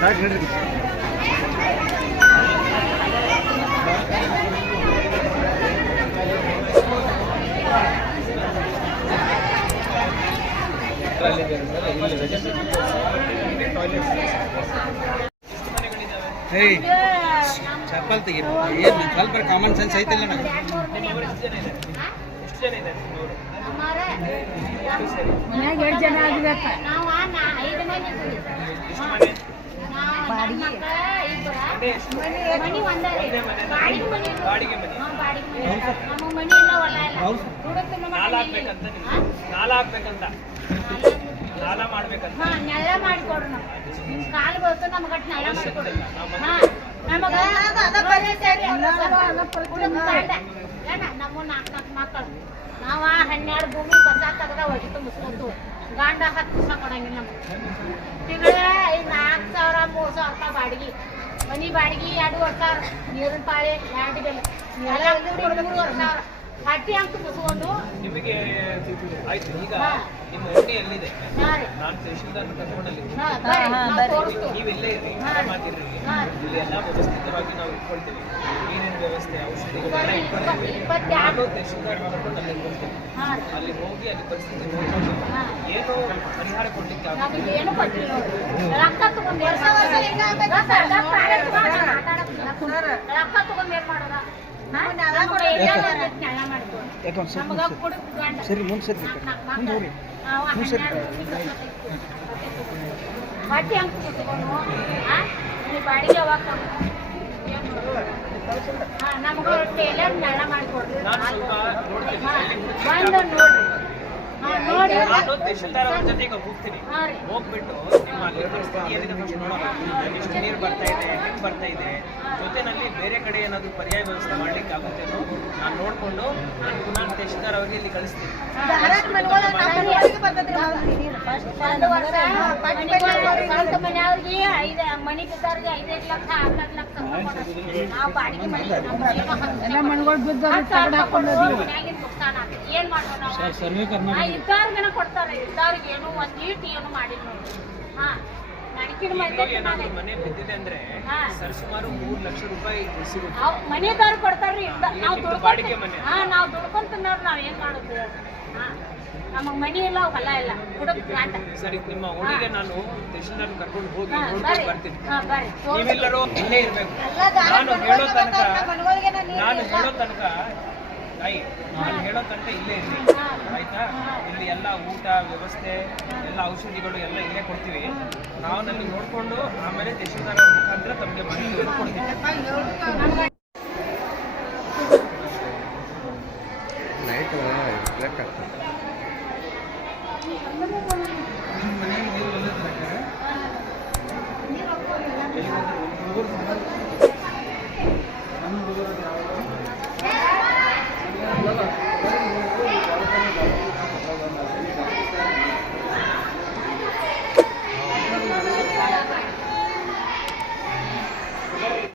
Toilet ಏಯ್ ಚಪ್ಪಲ್ ಏನು ಸ್ವಲ್ಪ ಕಾಮನ್ ಸೆನ್ಸ್ ಐತಿಲ್ಲ ನನಗೆ ಮನ್ಯಾಗ ಎರಡು ಜನ ಆಗ್ಬೇಕು ನಾವು ಐದು ಮಂದಿ ಇದ್ದೀವಿ. ಬಾಡಿಗೆ. ಮನಿ ಒಂದೇ ರೀ. ಬಾಡಿಗೆ ಮನಿ ಇದು. ಮನೆ. ಹಾ, ಬಾಡಿಗೆ ಮನಿ. ನಮ್ಮ ಮನಿ ಇಲ್ಲ ಹೊಲ ಇಲ್ಲ ಹೌದು. ಹುಡುಕ್ತು ನಮ್ಮ ನಾಲ ಮನೆ ಹಾಕ್ಬೇಕಂತ ಇಲ್ಲಿ. ಹಾಕ್ಬೇಕಂತ ಹಾ ನೆಲ ಮಾಡಿಕೊಡು ನಾವು ನಿಮ್ ಕಾಲು ಬರ್ತದೆ ನಮ್ಗೆ ನೆಲ ಮಾಡಿಕೊಡು ಹಾ ನಮಗ ನಮ್ಮ ನಾಲ್ಕು ನಾಲ್ಕು ಮಕ್ಕಳು. ನಾವ ಹನ್ನೆರಡು ಭೂಮಿ ಕಸ ತೆಗ್ದ ಹೊಡಿ ಮುಸ್ಕೊಂತು ಗಂಡ ಹತ್ತು ದಿವಸ ಕೊಡಂಗಿಲ್ಲ ನಮ್ಗೆ. ತಿಂಗಳ ಐದು ನಾಲ್ಕು ಸಾವಿರ ಮೂರು ಸಾವಿರ ರೂಪಾಯಿ ಬಾಡಿಗೆ. ಮನಿ ಬಾಡಿಗೆ ಎರಡು ಸಾವಿರ ನೀರಿನ ಪಾಳೆ ಎರಡು ಬೆಲೆ ಎಲ್ಲ ಕೂಡಿ ಮೂರುವರೆ ಸಾವಿರ. ಹಟ್ಟಿ ಅಂತ ತುಂಬಿಸ್ಕೊಂಡು ನಿಮಗೆ ಆಯ್ತು ಈಗ ನಿಮ್ಮ ಓಣಿ ಎಲ್ಲಿದೆ ನಾನು ತಹಶೀಲ್ದಾರ್ ಕರ್ಕೊಂಡಲ್ಲಿ ಹಾ, ಬರ್ರಿ, ಹಾ, ನಾವ್ ನೀವು ಇಲ್ಲೇ ಇರ್ರಿ ಹಾ. ಮಾತಿರ್ರಿ ಇಲ್ಲಿ ಎಲ್ಲ ವ್ಯವಸ್ಥಿತವಾಗಿ ನಾವು ಇಟ್ಕೊಳ್ತೀವಿ. ನೀರಿನ ವ್ಯವಸ್ಥೆ ಔಷಧಿ. ನಾನು ತಹಶೀಲ್ದಾರ್ ಕರ್ಕೊಂಡು ಅಲ್ಲಿ ಬರ್ತೀನಿ ಹಾ. ಅಲ್ಲಿ ಹೋಗಿ ಅಲ್ಲಿ ಪರಿಸ್ಥಿತಿ ನೋಡ್ಕೊಂಡು. ಏನು ಪರಿಹಾರ ಕೊಡ್ಲಿಕ್ಕೆ ರಕ್ತ ರೊಕ್ಕ ತಗೊಂಡ್. ರೊಕ್ಕ ತಗೊಂಡ್ ಏನ್ ಮಾಡೋದ? ಯಾಕೆ ಒಂದ್ ಗಂಡ. ಸರಿ ಮುಂದೆ ಸರಿ ಮುಂದೆ ಹೋಗ್ರಿ. ಹ್ಞೂ ಸರಿ. ನಮ್ಗೆ ಟೇಲರ್ ನ್ಯಾಯ ಮಾಡ್ಕೊಡ್ರಿ. ಬಂದು ನೋಡ್ರಿ ನೋಡಿ. ನಾನು ಅವ್ರ ಜೊತೆ ಈಗ ಹೋಗ್ತೀನಿ ಹೋಗ್ಬಿಟ್ಟು ನಿಮ್ಮ ನೋಡೋಣ ಎಷ್ಟು ನೀರು ಬರ್ತಾ ಜೊತೆನಲ್ಲಿ ಬೇರೆ ಕಡೆ ಏನಾದ್ರು ಪರ್ಯಾಯ ವ್ಯವಸ್ಥೆ ಮಾಡ್ಲಿಕ್ಕೆ ಆಗುತ್ತೆ ನಾನು ನೋಡ್ಕೊಂಡು ನಾನು ಪುನಃ ತಹಶೀಲ್ದಾರ್ ಅವ್ರಿಗೆ ಇಲ್ಲಿ ಕಳಿಸ್ತೀನಿ ವರ್ಷ ಮನೆಗಳು ಸ್ವಂತ ಮನೆಯವ್ರಿಗೆ ಐದು ಮನೆ ಬಿದ್ದವ್ರಿಗೆ ಐದೈದು ಲಕ್ಷ ಆರು ಲಕ್ಷ. ನಾವು ಬಾಡಿಗೆ ಮನೆ ಎಲ್ಲ ಮನೆಗಳು ನುಕ್ಸಾನ. ಏನ್ ಮಾಡೋಣ ನಾವು? ಇದ್ದವ್ರಿಗೇನೋ ಕೊಡ್ತಾರೆ ಇದ್ದವ್ರಿಗೆ ಏನು ಒಂದ್ ಈಟ್ ಏನು ಮಾಡಿಲ್ಲ ನೋಡಿ ಹಾ ಮನೆ ಬಿದ್ದಿದೆ ಅಂದ್ರೆ ಸರ್ ಸುಮಾರು ಮೂರು ಲಕ್ಷ ರೂಪಾಯಿ ಸಿಗುತ್ತೆ. ಅವ್ ಮನೆದವ್ರು ಕೊಡ್ತಾರ್ರಿ. ನಾವು ಬಾಡಿಗೆ ಮನೆ. ಹಾ ನಾವು ದುಡ್ಕೊಂಡ್ ತಿನ್ನೋರು ನಾವ್ ಏನ್ ಮಾಡುದು? ಹಾ. ನಮಗ್ ಮನಿ ಇಲ್ಲ ಹೊಲ ಇಲ್ಲ. ಹುಡುಗ ಸರಿ ನಿಮ್ಮ ಊರಿಗೆ ನಾನು ಕರ್ಕೊಂಡು ಹೋಗಿ ನೋಡ್ಕೊಂಡು ಬರ್ತೀನಿ. ನೀವೆಲ್ಲರೂ ಇಲ್ಲೇ ಇರ್ಬೇಕು. ನಾನು ಹೇಳೋ ತನಕ ನಾನು ಹೇಳೋ ತನಕ ತಾಯಿ ನಾನು ಹೇಳೋ ತನಕ ಇಲ್ಲೇ ಇರಲಿ. ಆಯ್ತಾ? ಇಲ್ಲಿ ಎಲ್ಲ ಊಟ, ವ್ಯವಸ್ಥೆ, ಎಲ್ಲ ಔಷಧಿಗಳು ಎಲ್ಲ ಇಲ್ಲೇ ಕೊಡ್ತೀವಿ. ನಾವು ನಲ್ಲಿ ನೋಡಿಕೊಂಡು ಆಮೇಲೆ ಅವ್ರ ಮುಖಾಂತರ ತಮಗೆ ಮಾಹಿತಿಯನ್ನು ಕೊಡ್ತೀವಿ. ನೈಟ್ ಬ್ಲ್ಯಾಕ್ ಆಗ್ತದೆ.